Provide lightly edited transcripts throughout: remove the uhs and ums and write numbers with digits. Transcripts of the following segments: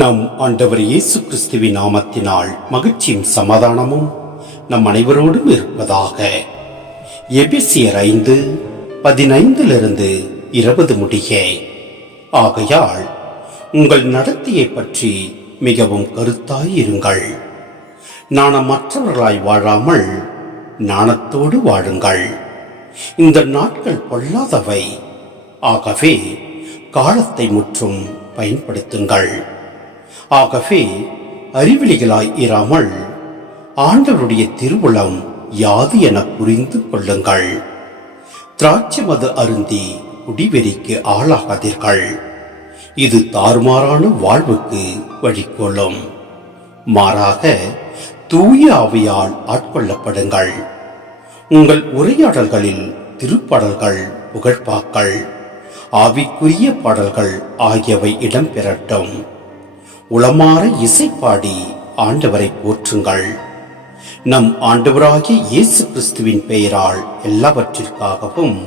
நம் ஆண்டவர் இயேசு கிறிஸ்துவின் நாமத்தினால் மகிழ்ச்சியும் சமாதானமும் நம் அனைவரோடும் இருப்பதாக. எபேசியர் 5:15-20 முடிய. ஆகையால் உங்கள் நடத்தையை பற்றி மிகவும் கருத்தாயிருங்கள். நாணமற்றவர்களாய் வாழாமல் நாணத்தோடு வாழுங்கள். இந்த நாட்கள் பொல்லாதவை. ஆகவே காலத்தை முற்றும் பயன்படுத்துங்கள். ஆகவே அறிவிலிகளாய் இராமல் ஆண்டவருடைய திருவுளம் யாது என புரிந்து கொள்ளுங்கள். திராட்சை மது அருந்தி குடிவெறிக்கு ஆளாகாதீர்கள். இது தாறுமாறான வாழ்வுக்கு வழிகொள்ளும். மாறாக தூய ஆவியால் ஆட்கொள்ளப்படுங்கள். உங்கள் உரையாடல்களில் திருப்பாடல்கள், புகழ்பாக்கள், ஆவிக்குரிய பாடல்கள் ஆகியவை இடம்பெறட்டும். உளமாற இசைப்பாடி ஆண்டவரை போற்றுங்கள். நம் ஆண்டவராகிய இயேசு கிறிஸ்துவின் பெயரால் எல்லாவற்றிற்காகவும்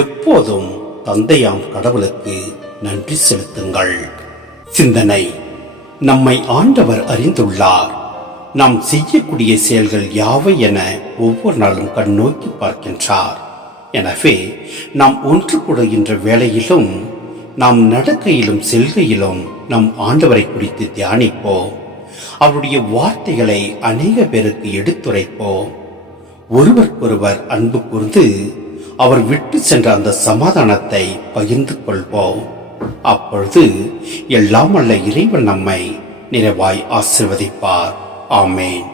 எப்போதும் தந்தையாம் கடவுளுக்கு நன்றி செலுத்துங்கள். சிந்தனை: நம்மை ஆண்டவர் அறிந்துள்ளார். நாம் செய்யக்கூடிய செயல்கள் யாவை என ஒவ்வொரு நாளும் கண்ணோக்கி பார்க்கின்றார். எனவே நாம் ஒன்று கூடுகின்ற வேளையிலும் நாம் நடக்கையிலும் செல்கையிலும் நம் ஆண்டவரை குறித்து தியானிப்போம். அவருடைய வார்த்தைகளை அநேக பேருக்கு எடுத்துரைப்போம். ஒருவருக்கொருவர் அன்பு கூர்ந்து அவர் விட்டு சென்ற அந்த சமாதானத்தை பகிர்ந்து கொள்வோம். அப்பொழுது எல்லாம் வல்ல இறைவன் நம்மை நிறைவாய் ஆசீர்வதிப்பார். ஆமேன்.